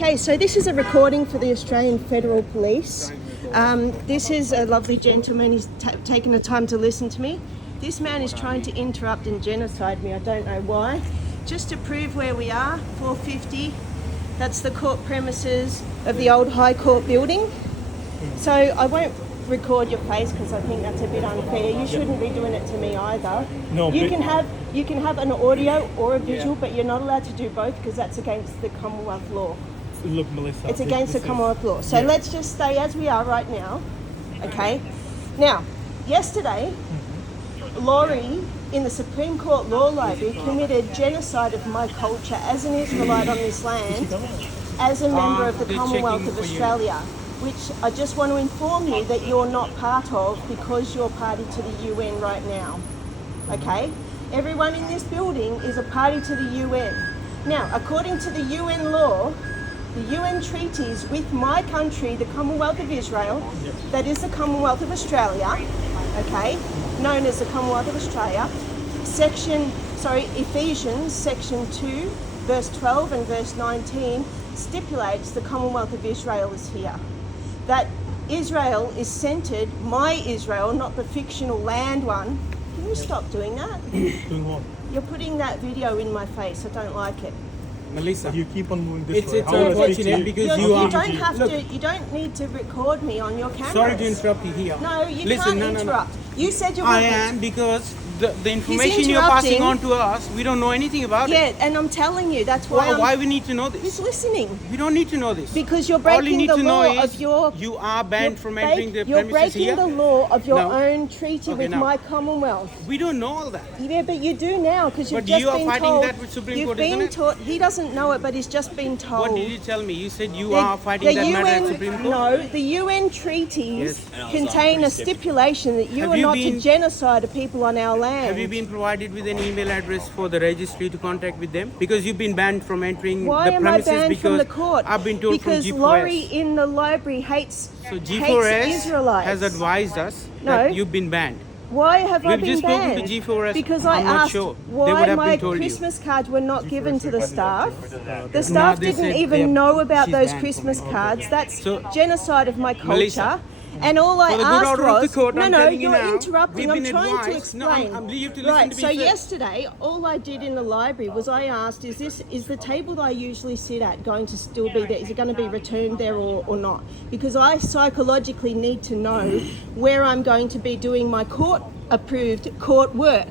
Okay, so this is a recording for the Australian Federal Police. This is a lovely gentleman. He's taken the time to listen to me. This man is trying to interrupt and genocide me. I don't know why. Just to prove where we are, 450. That's the court premises of the old High Court building. So I won't record your face because I think that's a bit unfair. You shouldn't be doing it to me either. No, you can have an audio or a visual, but you're not allowed to do both because that's against the Commonwealth law. Look, Melissa. It's against the Commonwealth law. So let's just stay as we are right now. Okay. Now, yesterday, Laurie in the Supreme Court Law Library committed genocide of my culture as an Israelite on this land, as a member of the Commonwealth of Australia, which I just want to inform you that you're not part of because you're party to the UN right now. Okay? Everyone in this building is a party to the UN. Now, according to the UN law, the UN treaties with my country, the Commonwealth of Israel, that is the Commonwealth of Australia, okay, known as the Commonwealth of Australia, Ephesians section 2, verse 12 and verse 19 stipulates the Commonwealth of Israel is here. That Israel is centred, my Israel, not the fictional land one. Can you stop doing that? Doing what? You're putting that video in my face. I don't like it. Melissa, You keep on moving this way. it's How will I speak to unfortunate you? because You don't need to record me on your camera. Sorry to interrupt you here. No, you Listen, can't interrupt. You said you I wouldn't. am because the information you're passing on to us, we don't know anything about it. Yeah, and I'm telling you, that's why. Why we need to know He's this? listening. We don't need to know this. Because you're All you breaking need the to know law is of your. you are banned from you're entering the You're premises breaking here. the law of your No. own treaty Okay, with now. my Commonwealth. We don't know all that. Yeah, but you do now because you've But just you are been fighting told. that with Supreme you've Court, been isn't it? taught. He doesn't know it, but he's just been told. What did you tell me? You said you The- are fighting the that matter UN, at Supreme Court? No, the UN treaties Yes. contain a stipulation that you Have are you not been- to genocide of people on our land. Have you been provided with an email address for the registry to contact with them? Because you've been banned from entering Why the am I premises banned because from the court? I've been told because from G4S. Laurie in the library hates G4S Israelites. has advised us No. that you've been banned. Why have I We've been just spoken banned? to G4S. Because I I'm not asked sure. They why would have my been told you. Christmas cards were not given to the staff. The No, staff they didn't said even know about she's those banned Christmas from cards. That's So- genocide of my culture. Melissa, And all I for the good asked order of the was, court, I'm no, telling you you're now, interrupting. we've I'm been trying to advised. No, explain. I'm you have to listen Right. to me So first. yesterday, all I did in the library was I asked, is the table that I usually sit at going to still be there? Is it going to be returned there or not? Because I psychologically need to know where I'm going to be doing my court-approved court work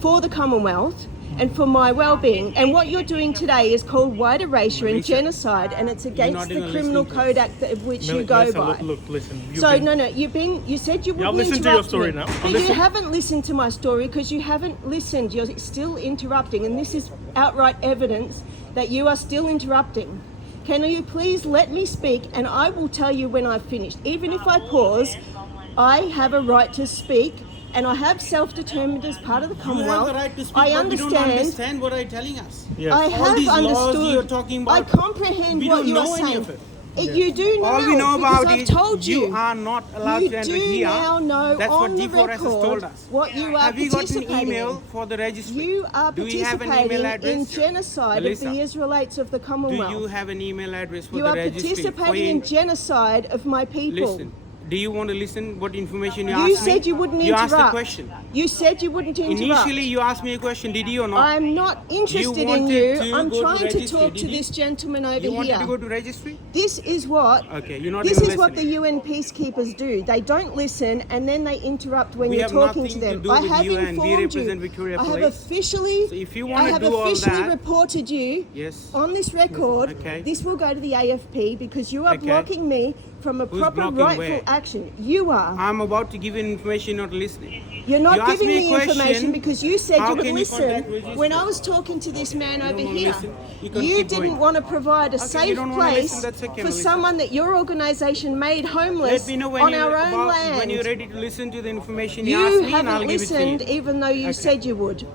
for the Commonwealth and for my well-being. And what you're doing today is called white erasure and genocide, and it's against not the even Criminal listening to us. Code Act of which you go Melissa, by. Look, listen. So you said you wouldn't listened to your interrupt story me. now. But Listen. you haven't listened to my story because you haven't listened. You're still interrupting, and this is outright evidence that you are still interrupting. Can you please let me speak, and I will tell you when I've finished. Even if I pause, I have a right to speak, and I have self-determined as part of the You Commonwealth. have the right to speak, I but we don't understand. understand what you're telling us. Yes. I All have these laws understood. you're talking I about, comprehend we what don't you are know any saying. of it. You do now. All we know because about I've is told you are not allowed You to enter do here. now know That's on what the G4S has record told us. what you are Have you got an participating email in. for the registry? You are Do you have an participating email address? in genocide Melissa, of the Israelites of the Do Commonwealth. you have an email address for You the are registry? participating in genocide of my people. Listen, do you want to listen what information you You asked me? said you wouldn't You interrupt. asked the question. You said you wouldn't interrupt. Initially, you asked me a question. Did you or not? I'm not interested in wanted you. to I'm go to trying to registry, talk to did you? this gentleman over you wanted here. to go to registry? This is what Okay, you're not this even is what the listening. UN peacekeepers do. They don't listen and then they interrupt when We you're have talking nothing to them. to do I with have UN. We informed represent you. Victoria I have Police. officially So if you I want to have do all officially that- reported you Yes. on this record. Okay. This will go to the A.F.P. because you are Okay. blocking me from a Who's proper blocking rightful where? action. You are. I'm about to give you information, not listening. You're not You asked giving me a me question. information because you said How you would can you listen contact registry? when I was talking to this man over wanna here. listen? You can You keep didn't going. want to provide a Okay, you safe don't wanna place listen, that's okay, for Melissa. someone that your organisation made homeless Let me know when on you our own land. when you're ready to listen to the information you You asked me, and I'll haven't give it to listened you. even though you said you would.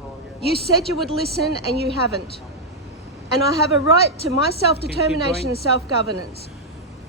You said you would listen and you haven't. And I have a right to my self-determination going. and self-governance.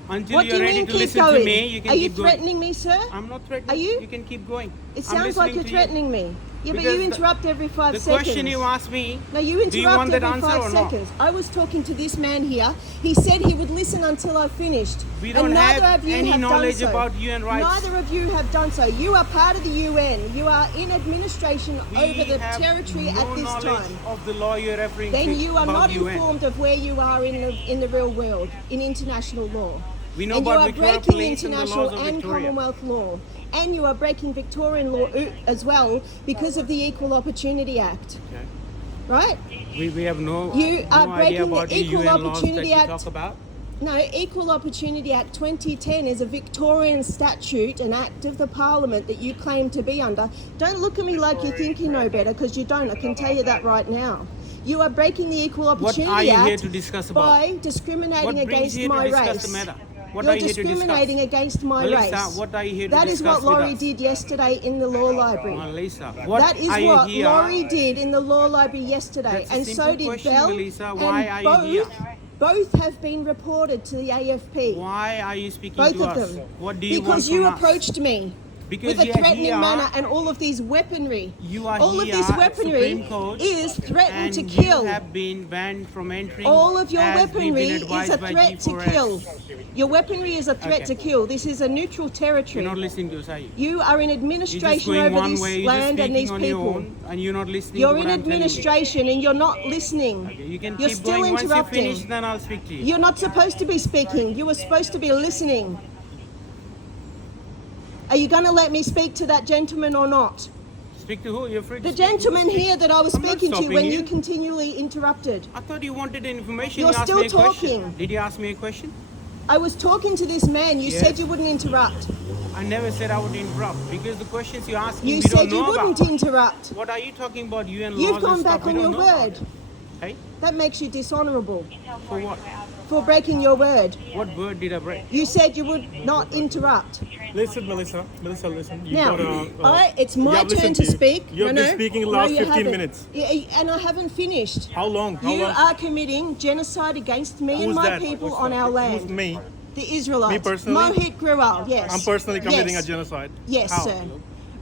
Until What do you're you ready mean to keep listen going? to me, you can Are you keep going. threatening me, sir? I'm not threatening. Are you? You can keep going. It I'm sounds like listening you're to you. threatening me. Yeah, but Because you interrupt every 5 The seconds. question you asked me, No, you do you want interrupt that every answer 5 or not? seconds. I was talking to this man here. He said he would listen until I finished. We don't and neither have of you any have knowledge done so. about UN rights. Neither of you have done so. You are part of the UN. You are in administration over the have territory no at this knowledge time. of the law you're referring Then to you are about not UN. informed of where you are in the real world, in international law. We know and you about are Victoria breaking Police and the international laws of and Victoria. Commonwealth law. And you are breaking Victorian law as well because of the Equal Opportunity Act. Okay. Right? We have no, You are no idea breaking the about the Equal UN laws that Opportunity you Act. talk about. No, Equal Opportunity Act 2010 is a Victorian statute, an act of the Parliament that you claim to be under. Don't look at me like you think you know better, because you don't. I can tell you that right now. You are breaking the Equal What Opportunity are you Act here to discuss about? by discriminating What brings against you my to discuss race. the matter? What You're are you here to discriminating discuss? against my Melissa, race. what are you here to That is discuss what with Laurie us? did yesterday in the law library. Melissa, what That is are you what here? Laurie did in the law library yesterday, That's a and so simple did question, Bell. Melissa. Why and are both, you here? both have been reported to the A.F.P. Why are you speaking Both to of us? them. What do you want Because from you us? approached me Because with a you are threatening here, manner and all of these weaponry. You are all of here this at weaponry Supreme Court, is threatened and to kill. You have been banned from entering. All of your as we've been weaponry is advised a by threat to G4S. kill. Your weaponry is a threat Okay. to kill. This is a neutral territory. You're not listening to us, are you? You are in You're just administration going over one this way. You're land just and these speaking on your people. own, and you're not listening. You're to what in I'm telling you. administration and you're not listening. Okay, you can You're keep still going. Once you interrupting. finish, then I'll speak to you. You're not supposed to be speaking. You were supposed to be listening. Are you going to let me speak to that gentleman or not? Speak to who? You're free to The speak. gentleman here that I was I'm not speaking to stopping when you. you continually interrupted. I thought you wanted information. You're You asked still me a question. talking. Did you ask me a question? I was talking to this man. You Yes. said you wouldn't interrupt. I never said I would interrupt because the questions you're asking You we said don't you know wouldn't about. interrupt. What are you talking about? UN laws You've and gone stuff back we on don't your know about. word. Hey, That makes you dishonourable for what? for breaking your word. What word did I break? You said you would not interrupt. Listen, Melissa. Melissa, listen. You Now, gotta, it's my yeah, listen turn to you. speak. You've No, been no. speaking the No, last you 15 haven't. minutes. Yeah, and I haven't finished. How long? How You long? are committing genocide against me and Who's my that? people What's on that? our Who's land. me? The Israelites. Me personally? Mohit Gruwal, yes. I'm personally committing Yes. a genocide. Yes, How? sir.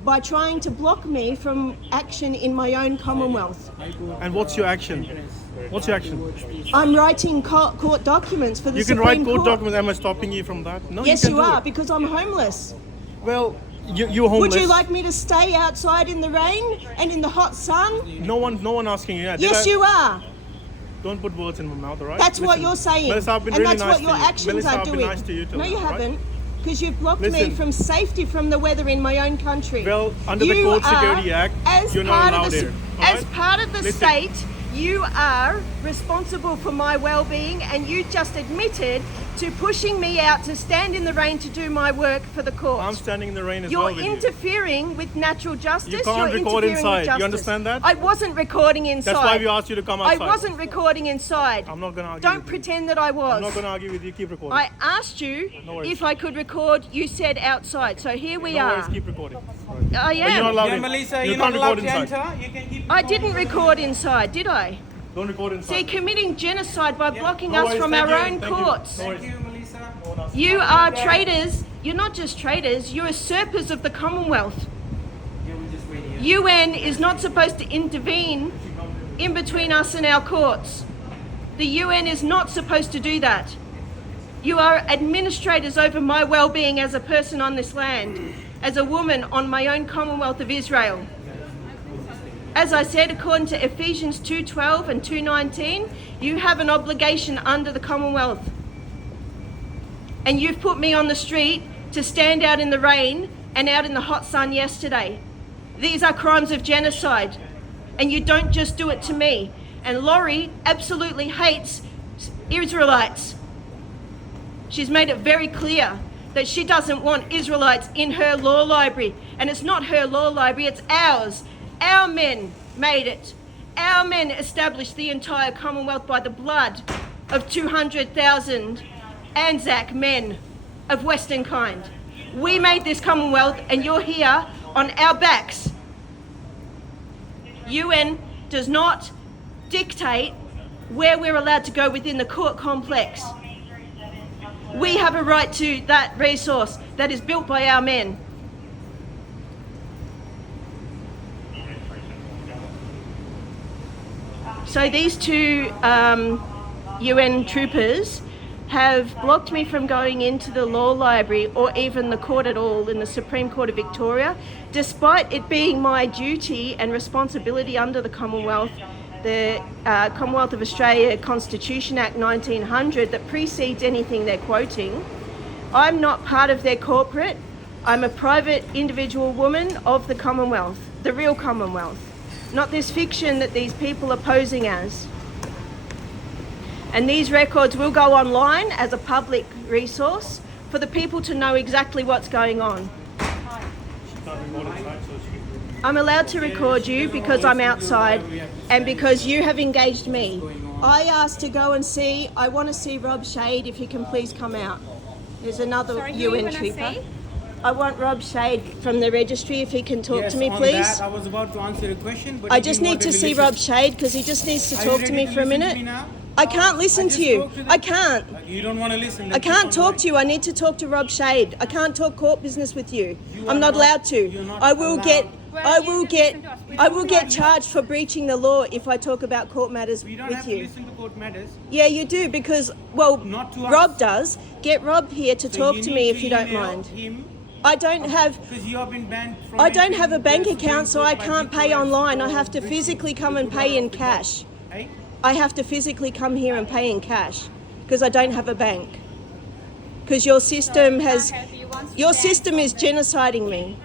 By trying to block me from action in my own Commonwealth. And what's your action? What's your action? I'm writing court documents for the You can Supreme write court Court. documents. Am I stopping you from that? No, Yes, you, you can do are, it. because I'm homeless. Well, you're homeless. Would you like me to stay outside in the rain and in the hot sun? No one asking you. That. Yes, you are. Don't put words in my mouth, all right? That's what Listen, you're saying. Melissa, I've been And really that's nice what your to you. actions Melissa, are I've doing. been nice to you too, No, you all right? haven't. Because you've blocked me Listen. from safety from the weather in my own country. Well, under the You Court are, Security Act, as you're not part of allowed the, here, all As right? part of the Listen. state, you are responsible for my well-being, and you just admitted to pushing me out to stand in the rain to do my work for the court. I'm standing in the rain as You're well with you. interfering with natural justice. You can't You're record interfering inside. with You justice. understand that? I wasn't recording inside. That's why we asked you to come outside. I wasn't recording inside. I'm not going to argue Don't with you. pretend that I was. I'm not going to argue with you. Keep recording. I asked you No worries. if I could record. You said outside. So here we no are. worries. Keep recording. I But you're not am. allowed Yeah, in. Melissa, you you're can't not allowed record to inside. enter. You can keep. I didn't record inside, did I? Don't record inside. See, committing genocide by blocking No us worries, from thank our you, own thank you. courts. No worries. Thank you, Melissa. You are traitors. You're not just traitors. You're usurpers of the Commonwealth. Yeah, we'll just wait here. UN is not supposed to intervene in between us and our courts. The UN is not supposed to do that. You are administrators over my well-being as a person on this land, as a woman on my own Commonwealth of Israel. As I said, according to Ephesians 2:12 and 2:19, you have an obligation under the Commonwealth. And you've put me on the street to stand out in the rain and out in the hot sun yesterday. These are crimes of genocide. And you don't just do it to me. And Laurie absolutely hates Israelites. She's made it very clear that she doesn't want Israelites in her law library. And it's not her law library, it's ours. Our men made it. Our men established the entire Commonwealth by the blood of 200,000 Anzac men of Western kind. We made this Commonwealth and you're here on our backs. UN does not dictate where we're allowed to go within the court complex. We have a right to that resource that is built by our men. So these two UN troopers have blocked me from going into the law library or even the court at all in the Supreme Court of Victoria, despite it being my duty and responsibility under the Commonwealth, the Commonwealth of Australia Constitution Act 1900 that precedes anything they're quoting. I'm not part of their corporate. I'm a private individual woman of the Commonwealth, the real Commonwealth, not this fiction that these people are posing as. And these records will go online as a public resource for the people to know exactly what's going on. I'm allowed to record you because I'm outside and because you have engaged me. I asked to go and see, I want to see Rob Shade, if he can please come out. There's another UN trooper. I want Rob Shade from the registry, if he can talk to me, please. That, I was about to answer a question, but I just need to see Rob Shade because he just needs to talk to me for a minute. I can't listen to you. I can't. You don't want to listen. I can't talk to you. I need to talk to Rob Shade. I can't talk court business with you. I'm not allowed to. I will get charged for breaching the law if I talk about court matters with you. We don't have to listen to court matters. Yeah, you do because, well, Not to us. Rob does. Get Rob here to talk to me if you don't email mind. him I don't have. because you have been banned from. I don't have a entering bank the account, so I Supreme Court can't by pay Victoria's online. I law, have to which physically come you and could pay in not have cash. done. Eh? I have to physically come here and pay in cash because I don't have a bank. Because your system is genociding me.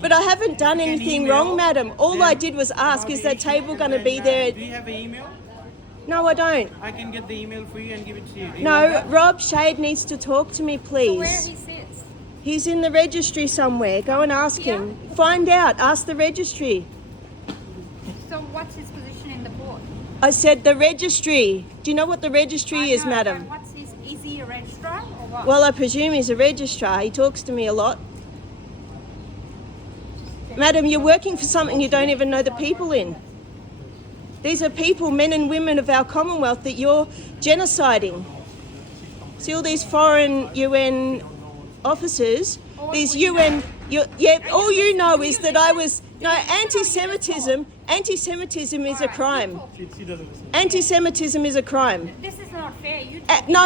But I haven't done anything wrong, madam. All I did was ask, is that table going to be there? Do you have an email? No, I don't. I can get the email for you and give it to you. Do you want No, that? Rob Shade needs to talk to me, please. Where he sits. He's in the registry somewhere. Go and ask him. Find out. Ask the registry. So what's his position in the court? I said the registry. Do you know what the registry is, I know, madam? but what's his, is he a registrar or what? Well, I presume he's a registrar. He talks to me a lot. Madam, you're working for something you don't even know the people in. These are people, men and women of our Commonwealth, that you're genociding. See all these foreign UN officers, these UN... all you know is that I was... No, anti-Semitism is a crime. She doesn't listen. Anti-Semitism is a crime. This is not fair. You No,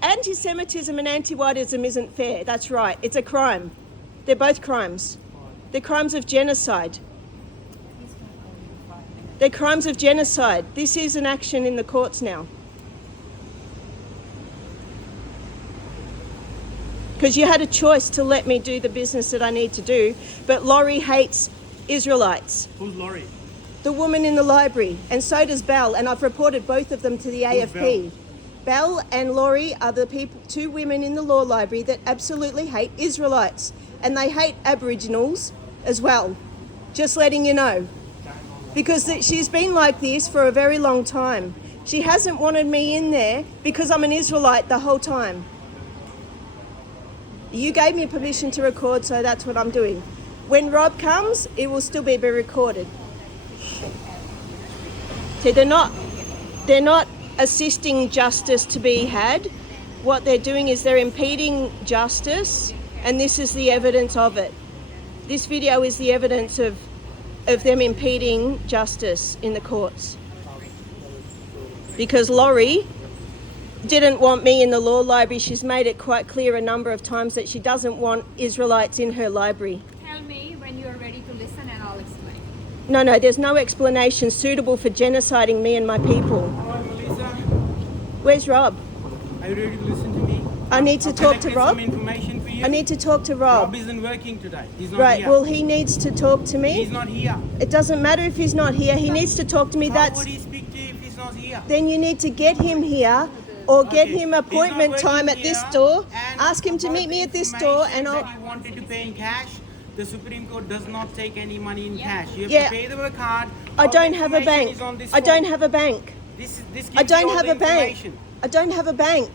anti-Semitism and anti-whiteism isn't fair. That's right. It's a crime. They're both crimes. They're crimes of genocide. They're crimes of genocide. This is an action in the courts now. Because you had a choice to let me do the business that I need to do, but Laurie hates Israelites. Who's Laurie? The woman in the library, and so does Belle, and I've reported both of them to the AFP. Belle and Laurie are the two women in the law library that absolutely hate Israelites, and they hate Aboriginals as well. Just letting you know. Because she's been like this for a very long time. She hasn't wanted me in there because I'm an Israelite the whole time. You gave me permission to record, so that's what I'm doing. When Rob comes, it will still be recorded. See, they're not assisting justice to be had. What they're doing is they're impeding justice, and this is the evidence of it. This video is the evidence of them impeding justice in the courts. Because Laurie didn't want me in the law library. She's made it quite clear a number of times that she doesn't want Israelites in her library. tell me when you're ready to listen and I'll explain. No, there's no explanation suitable for genociding me and my people. All right, Melissa, Where's Rob? are you ready to listen to me? I need to I've talk to collected Rob. some information for you. I need to talk to Rob Rob. isn't working today. He's not Right, here. well, he needs to talk to me. He's not here. It doesn't matter if he's not here. He needs to talk to me. How would he speak to you if he's not here? Then you need to get him here or get Okay. him appointment He's not time at working this here, door. and Ask him to about meet me the at this door and information I'll... that you wanted to pay in cash. The Supreme Court does not take any money in cash. You have Yeah. to pay them a card. I All the don't have a information bank. is on this I don't form. have a bank. This I gives you don't all have the a bank. information. I don't have a bank.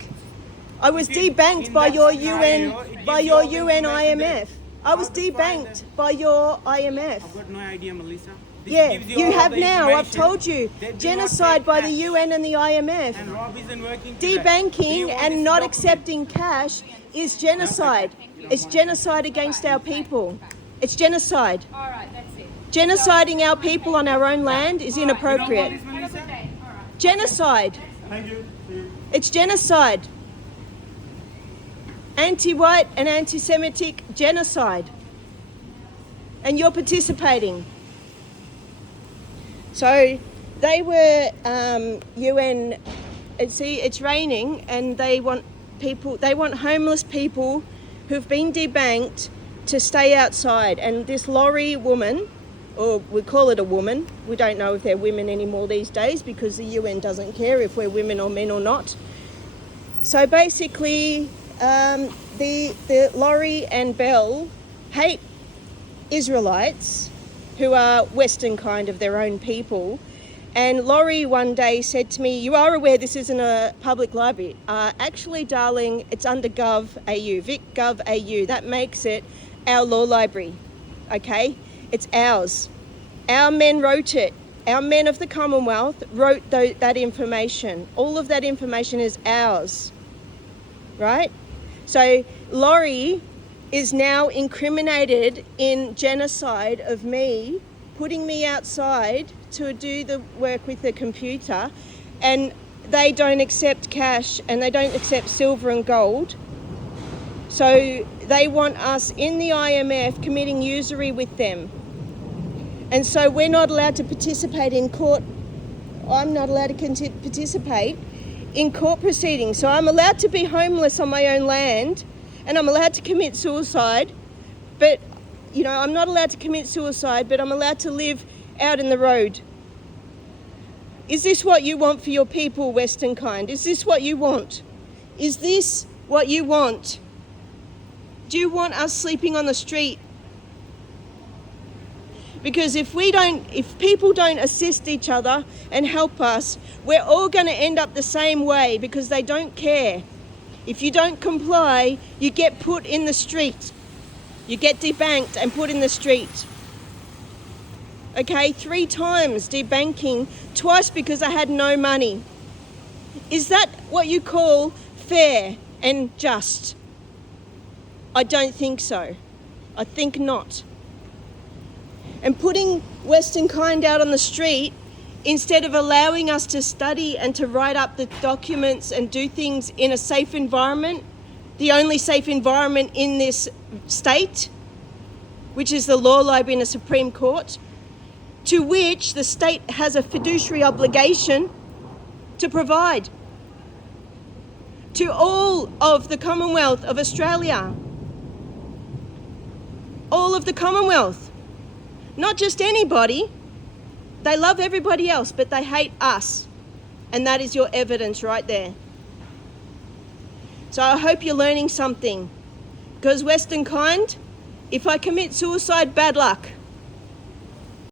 I was If you- debanked in by that your scenario, UN, it by gives you your all the UN information IMF. there. I was How to find debanked by your IMF. I've got no idea, Melissa. This Yeah, gives you all have the now. I've information told you. that do not Genocide take by the cash. UN and the IMF. And Rob isn't working today. Do you Debanking want and this not document? accepting cash is genocide. It's genocide against our people. It's genocide. All right, that's it. Genociding our people on our own land is inappropriate. Have a good day. All right. Genocide. Thank you. See you. It's genocide. Anti-white and anti-Semitic genocide. And you're participating. So they were UN. See, it's raining, and they want homeless people who've been debanked to stay outside. And this lorry woman, or we call it a woman, we don't know if they're women anymore these days because the UN doesn't care if we're women or men or not. So basically, the Laurie and Belle hate Israelites who are Western kind of their own people. And Laurie one day said to me, "You are aware this isn't a public library." Actually, darling, it's under Gov.au, VicGov.au. That makes it our law library, okay? It's ours. Our men wrote it. Our men of the Commonwealth wrote that information. All of that information is ours, right? So Laurie is now incriminated in genocide of me, putting me outside to do the work with the computer, and they don't accept cash and they don't accept silver and gold. So they want us in the IMF committing usury with them. And so we're not allowed to participate in court. I'm not allowed to participate in court proceedings. So I'm allowed to be homeless on my own land, and I'm allowed to commit suicide, but I'm not allowed to commit suicide, but I'm allowed to live out in the road. Is this what you want for your people, Western kind? Is this what you want? Is this what you want? Do you want us sleeping on the street? Because if people don't assist each other and help us, we're all going to end up the same way, because they don't care. If you don't comply, you get put in the street. You get debanked and put in the street. Okay, 3 times debanking, twice because I had no money. Is that what you call fair and just? I don't think so. I think not. And putting Western kind out on the street, instead of allowing us to study and to write up the documents and do things in a safe environment, the only safe environment in this state, which is the law library in the Supreme Court, to which the state has a fiduciary obligation to provide to all of the Commonwealth of Australia. All of the Commonwealth. Not just anybody. They love everybody else, but they hate us. And that is your evidence right there. So I hope you're learning something. Because Western kind, if I commit suicide, bad luck.